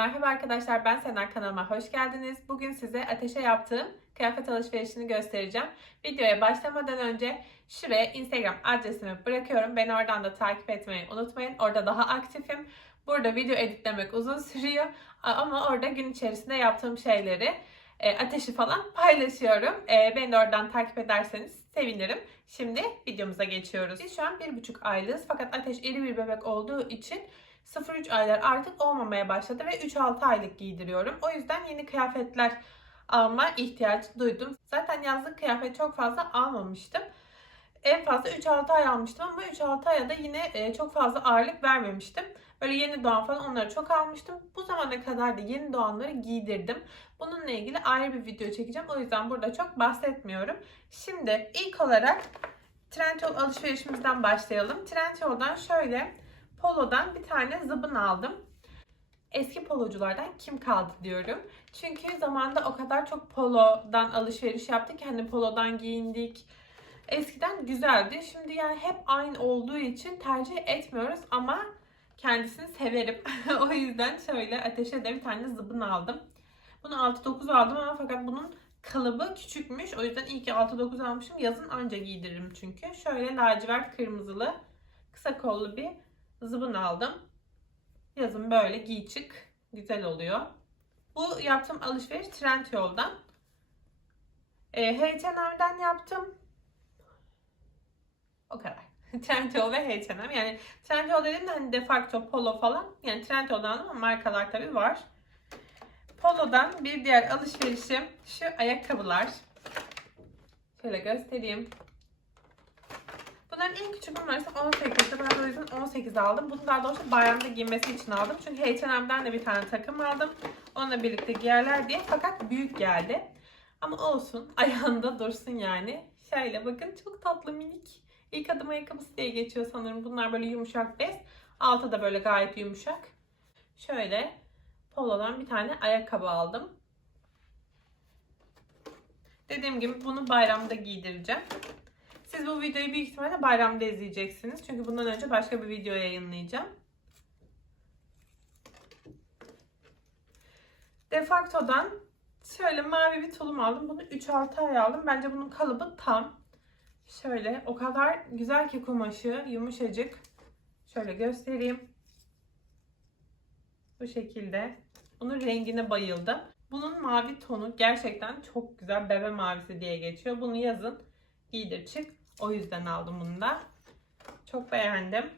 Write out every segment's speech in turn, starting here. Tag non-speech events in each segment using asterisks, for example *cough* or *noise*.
Merhaba arkadaşlar ben Senar kanalıma hoş geldiniz. Bugün size ateşe yaptığım kıyafet alışverişini göstereceğim. Videoya başlamadan önce şuraya Instagram adresimi bırakıyorum. Beni oradan da takip etmeyi unutmayın. Orada daha aktifim. Burada video editlemek uzun sürüyor. Ama orada gün içerisinde yaptığım şeyleri, e, ateşi falan paylaşıyorum. E, Beni de oradan takip ederseniz sevinirim. Şimdi videomuza geçiyoruz. Biz şu an bir buçuk aylığız fakat Ateş iri bir bebek olduğu için 0-3 aylar artık olmamaya başladı ve 3-6 aylık giydiriyorum. O yüzden yeni kıyafetler alma ihtiyacı duydum. Zaten yazlık kıyafet çok fazla almamıştım. En fazla 3-6 ay almıştım ama 3-6 aya da yine e, çok fazla ağırlık vermemiştim. Böyle yeni doğan falan onları çok almıştım. Bu zamana kadar da yeni doğanları giydirdim. Bununla ilgili ayrı bir video çekeceğim. O yüzden burada çok bahsetmiyorum. Şimdi ilk olarak Trendyol alışverişimizden başlayalım. Trendyol'dan şöyle Polo'dan bir tane zıbın aldım. Eski poloculardan kim kaldı diyorum. Çünkü zamanda o kadar çok polodan alışveriş yaptık ki hani polodan giyindik. Eskiden güzeldi. Şimdi yani hep aynı olduğu için tercih etmiyoruz ama kendisini severim. *laughs* o yüzden şöyle ateşe de bir tane zıbın aldım. Bunu 6-9 aldım ama fakat bunun kalıbı küçükmüş. O yüzden iyi ki 6-9 almışım. Yazın anca giydiririm çünkü. Şöyle lacivert kırmızılı kısa kollu bir zıbın aldım. Yazın böyle giy çık. Güzel oluyor. Bu yaptığım alışveriş Trendyol'dan. E, H&M'den yaptım. O kadar. *laughs* Trendyol ve H&M. Yani Trendyol dedim de hani de facto Polo falan. Yani Trendyol'dan ama markalar tabii var. Polo'dan bir diğer alışverişim şu ayakkabılar. Şöyle göstereyim. Bunların en küçük numarası 18'di. Ben o yüzden 18 aldım. Bunu daha doğrusu bayramda giymesi için aldım. Çünkü H&M'den de bir tane takım aldım. Onunla birlikte giyerler diye. Fakat büyük geldi. Ama olsun. *laughs* Ayağında dursun yani. Şöyle bakın çok tatlı minik. İlk adım ayakkabısı diye geçiyor sanırım. Bunlar böyle yumuşak bez. Altı da böyle gayet yumuşak. Şöyle Polo'dan bir tane ayakkabı aldım. Dediğim gibi bunu bayramda giydireceğim. Siz bu videoyu büyük ihtimalle bayramda izleyeceksiniz. Çünkü bundan önce başka bir video yayınlayacağım. Defacto'dan şöyle mavi bir tulum aldım. Bunu 3-6 ay aldım. Bence bunun kalıbı tam. Şöyle o kadar güzel ki kumaşı yumuşacık. Şöyle göstereyim. Bu şekilde. Bunun rengine bayıldım. Bunun mavi tonu gerçekten çok güzel. Bebe mavisi diye geçiyor. Bunu yazın giydir çık. O yüzden aldım bunu da. Çok beğendim.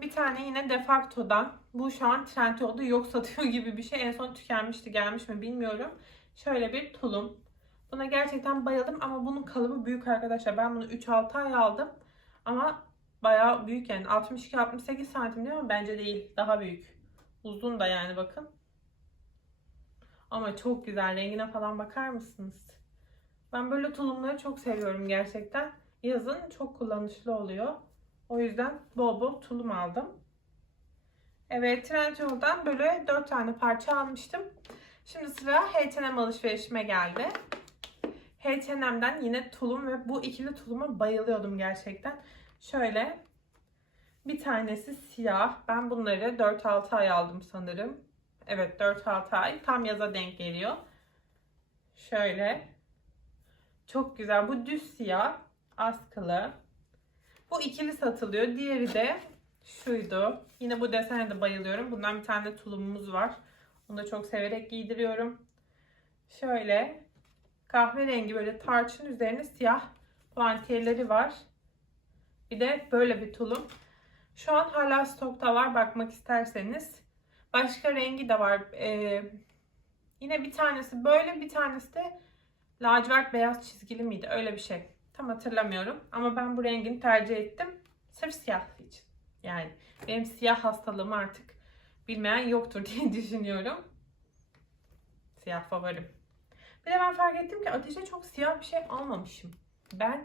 Bir tane yine Defacto'dan. Bu şu an Trendyol'da yok satıyor *laughs* gibi bir şey. En son tükenmişti gelmiş mi bilmiyorum. Şöyle bir tulum. Buna gerçekten bayıldım ama bunun kalıbı büyük arkadaşlar. Ben bunu 3-6 ay aldım. Ama bayağı büyük yani. 62-68 santim değil mi? Bence değil. Daha büyük. Uzun da yani bakın. Ama çok güzel. Rengine falan bakar mısınız? Ben böyle tulumları çok seviyorum gerçekten. Yazın çok kullanışlı oluyor. O yüzden bol bol tulum aldım. Evet Trendyol'dan böyle 4 tane parça almıştım. Şimdi sıra H&M alışverişime geldi. H&M'den yine tulum ve bu ikili tuluma bayılıyordum gerçekten. Şöyle bir tanesi siyah. Ben bunları 4-6 ay aldım sanırım. Evet 4-6 ay. Tam yaza denk geliyor. Şöyle. Çok güzel. Bu düz siyah. Askılı. Bu ikili satılıyor. Diğeri de şuydu. Yine bu desene de bayılıyorum. Bundan bir tane tulumumuz var. Onu da çok severek giydiriyorum. Şöyle kahverengi böyle tarçın üzerine siyah puantiyeleri var. Bir de böyle bir tulum. Şu an hala stokta var bakmak isterseniz. Başka rengi de var. Ee, yine bir tanesi böyle bir tanesi de lacivert beyaz çizgili miydi? Öyle bir şey. Tam hatırlamıyorum. Ama ben bu rengini tercih ettim. Sırf siyah için. Yani benim siyah hastalığımı artık bilmeyen yoktur *laughs* diye düşünüyorum. Siyah favorim. Bir de ben fark ettim ki ateşe çok siyah bir şey almamışım. Ben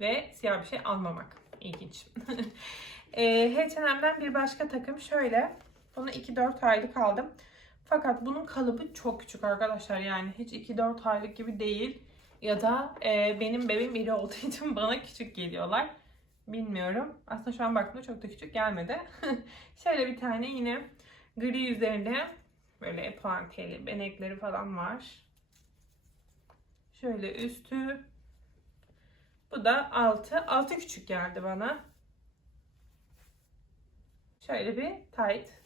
ve siyah bir şey almamak. İlginç. *laughs* e, H&M'den bir başka takım şöyle. Bunu 2-4 aylık aldım. Fakat bunun kalıbı çok küçük arkadaşlar. Yani hiç 2-4 aylık gibi değil. Ya da e, benim bebeğim iri olduğu *laughs* için bana küçük geliyorlar. Bilmiyorum. Aslında şu an baktığımda çok da küçük gelmedi. *laughs* Şöyle bir tane yine Gri üzerinde böyle puantiyeli benekleri falan var. Şöyle üstü. Bu da altı. Altı küçük geldi bana. Şöyle bir tight.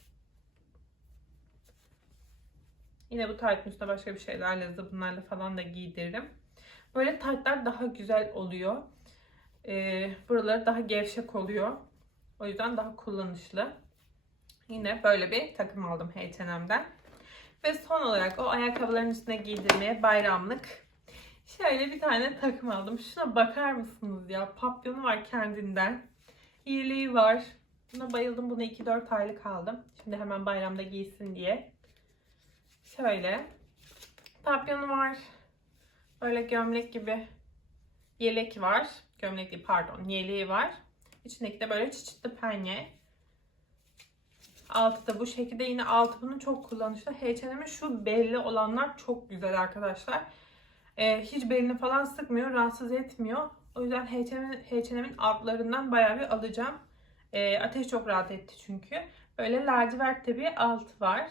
Yine bu taytın üstüne başka bir şeylerle, zıbınlarla falan da giydiririm. Böyle taytlar daha güzel oluyor. Ee, buraları daha gevşek oluyor. O yüzden daha kullanışlı. Yine böyle bir takım aldım H&M'den. Ve son olarak o ayakkabıların üstüne giydirmeye bayramlık şöyle bir tane takım aldım. Şuna bakar mısınız ya? Papyonu var kendinden. İyiliği var. Buna bayıldım. Bunu 2-4 aylık aldım. Şimdi hemen bayramda giysin diye. Şöyle. Papyonu var. Böyle gömlek gibi yelek var. Gömlek değil pardon yeleği var. İçindeki de böyle çeşitli penye. Altı da bu şekilde. Yine altı bunun çok kullanışlı. H&M'in şu belli olanlar çok güzel arkadaşlar. Ee, hiç belini falan sıkmıyor. Rahatsız etmiyor. O yüzden H&M'in altlarından bayağı bir alacağım. Ee, ateş çok rahat etti çünkü. Böyle lacivert de bir alt var.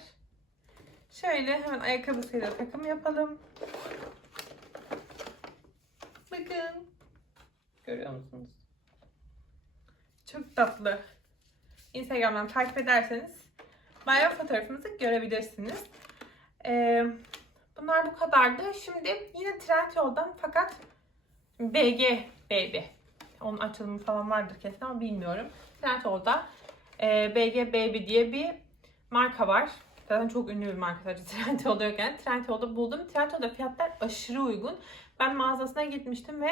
Şöyle hemen ayakkabısıyla takım yapalım. Bakın. Görüyor musunuz? Çok tatlı. Instagram'dan takip ederseniz bayram fotoğrafımızı görebilirsiniz. Ee, bunlar bu kadardı. Şimdi yine Trendyol'dan fakat BG Baby. Onun açılımı falan vardır kesin ama bilmiyorum. Trendyol'da e, BG Baby diye bir marka var. Zaten çok ünlü bir marka *laughs* Trendyol'da yokken. Trendyol'da buldum. Trendyol'da fiyatlar aşırı uygun. Ben mağazasına gitmiştim ve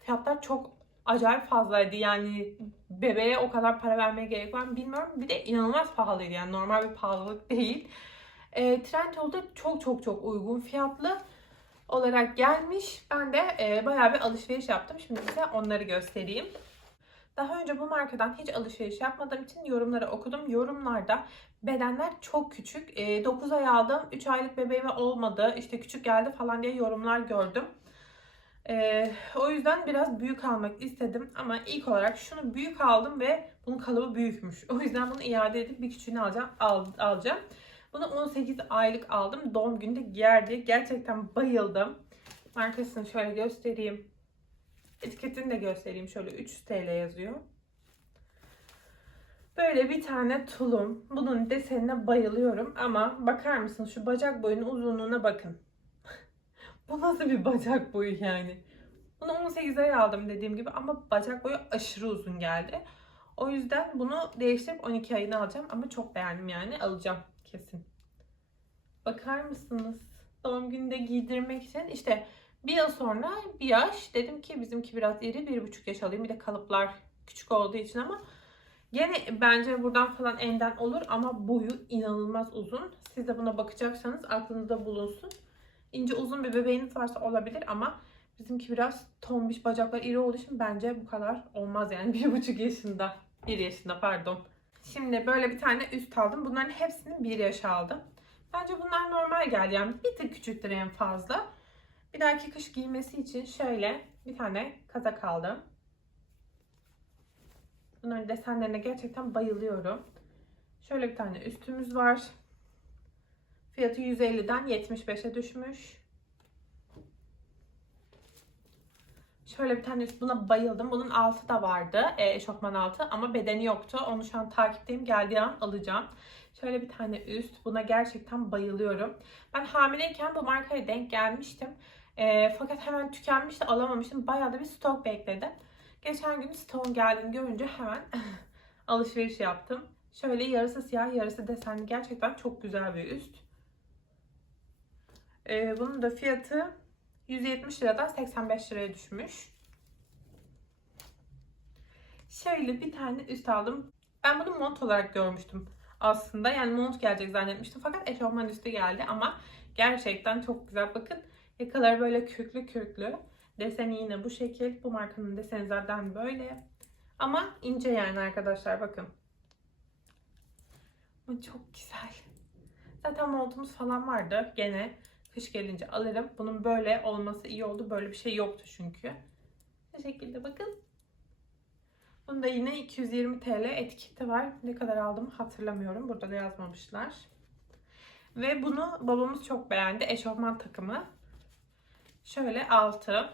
fiyatlar çok acayip fazlaydı. Yani bebeğe o kadar para vermeye gerek var mı bilmiyorum. Bir de inanılmaz pahalıydı. Yani normal bir pahalılık değil. E, Trendyol'da çok çok çok uygun fiyatlı olarak gelmiş. Ben de e, bayağı bir alışveriş yaptım. Şimdi size onları göstereyim. Daha önce bu markadan hiç alışveriş yapmadığım için yorumları okudum. Yorumlarda bedenler çok küçük. E, 9 ay aldım, 3 aylık bebeğime olmadı, işte küçük geldi falan diye yorumlar gördüm. E, o yüzden biraz büyük almak istedim. Ama ilk olarak şunu büyük aldım ve bunun kalıbı büyükmüş. O yüzden bunu iade edip bir küçüğünü alacağım. Al, alacağım. Bunu 18 aylık aldım. Doğum gününde giyerdi. Gerçekten bayıldım. Markasını şöyle göstereyim. Etiketini de göstereyim. Şöyle 300 TL yazıyor. Böyle bir tane tulum. Bunun desenine bayılıyorum ama bakar mısınız şu bacak boyunun uzunluğuna bakın. *laughs* Bu nasıl bir bacak boyu yani? Bunu 18 ay aldım dediğim gibi ama bacak boyu aşırı uzun geldi. O yüzden bunu değiştirip 12 ayını alacağım ama çok beğendim yani alacağım kesin. Bakar mısınız? Doğum gününde giydirmek için işte bir yıl sonra bir yaş dedim ki bizimki biraz iri bir buçuk yaş alayım. Bir de kalıplar küçük olduğu için ama gene bence buradan falan enden olur ama boyu inanılmaz uzun. Siz de buna bakacaksanız aklınızda bulunsun. İnce uzun bir bebeğiniz varsa olabilir ama bizimki biraz tombiş bacaklar iri olduğu için bence bu kadar olmaz yani *laughs* bir buçuk yaşında. Bir yaşında pardon. Şimdi böyle bir tane üst aldım. Bunların hepsini bir yaş aldım. Bence bunlar normal geldi. Yani bir tık küçüktür en fazla. Bir dahaki kış giymesi için şöyle bir tane kazak aldım. Bunların desenlerine gerçekten bayılıyorum. Şöyle bir tane üstümüz var. Fiyatı 150'den 75'e düşmüş. Şöyle bir tane üst buna bayıldım. Bunun altı da vardı. E, eşofman altı ama bedeni yoktu. Onu şu an takipteyim. Geldiği an alacağım. Şöyle bir tane üst. Buna gerçekten bayılıyorum. Ben hamileyken bu markaya denk gelmiştim. E, fakat hemen tükenmişti. Alamamıştım. Bayağı da bir stok bekledim. Geçen gün stoğun geldiğini görünce hemen *laughs* alışveriş yaptım. Şöyle yarısı siyah yarısı desenli. Gerçekten çok güzel bir üst. E, bunun da fiyatı 170 liradan 85 liraya düşmüş. Şöyle bir tane üst aldım. Ben bunu mont olarak görmüştüm aslında. Yani mont gelecek zannetmiştim. Fakat eşofman üstü geldi ama gerçekten çok güzel. Bakın yakaları böyle kürklü kürklü. Deseni yine bu şekil. Bu markanın deseni zaten böyle. Ama ince yani arkadaşlar bakın. Ama çok güzel. Zaten montumuz falan vardı. Gene kış gelince alırım. Bunun böyle olması iyi oldu. Böyle bir şey yoktu çünkü. Bu şekilde bakın. Bunda yine 220 TL etiketi var. Ne kadar aldım hatırlamıyorum. Burada da yazmamışlar. Ve bunu babamız çok beğendi. Eşofman takımı. Şöyle altı.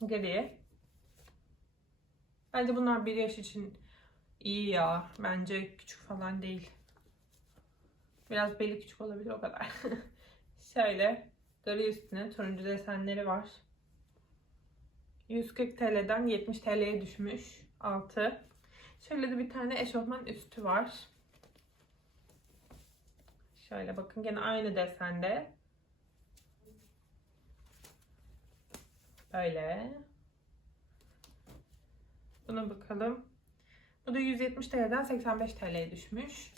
Gri. Bence bunlar bir yaş için iyi ya. Bence küçük falan değil. Biraz beli küçük olabilir o kadar. *laughs* Şöyle gri üstüne turuncu desenleri var. 140 TL'den 70 TL'ye düşmüş. Altı. Şöyle de bir tane eşofman üstü var. Şöyle bakın gene aynı desende. Böyle. Buna bakalım. Bu da 170 TL'den 85 TL'ye düşmüş.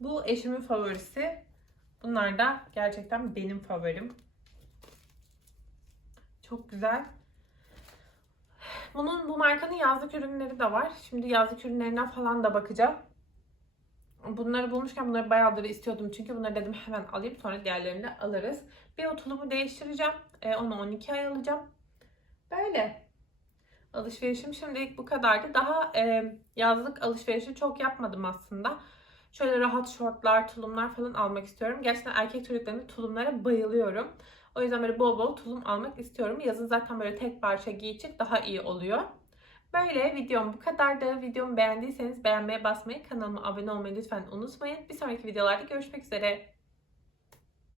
Bu eşimin favorisi. Bunlar da gerçekten benim favorim. Çok güzel. Bunun bu markanın yazlık ürünleri de var. Şimdi yazlık ürünlerinden falan da bakacağım. Bunları bulmuşken bunları bayağıdır istiyordum. Çünkü bunları dedim hemen alayım sonra diğerlerini de alırız. Bir o tulumu değiştireceğim. Ee, onu 12 ay alacağım. Böyle. Alışverişim şimdilik bu kadardı. Daha e, yazlık alışverişi çok yapmadım aslında. Şöyle rahat şortlar, tulumlar falan almak istiyorum. Gerçekten erkek çocuklarının tulumlara bayılıyorum. O yüzden böyle bol bol tulum almak istiyorum. Yazın zaten böyle tek parça giyecek daha iyi oluyor. Böyle videom bu kadardı. Videomu beğendiyseniz beğenmeye basmayı, kanalıma abone olmayı lütfen unutmayın. Bir sonraki videolarda görüşmek üzere.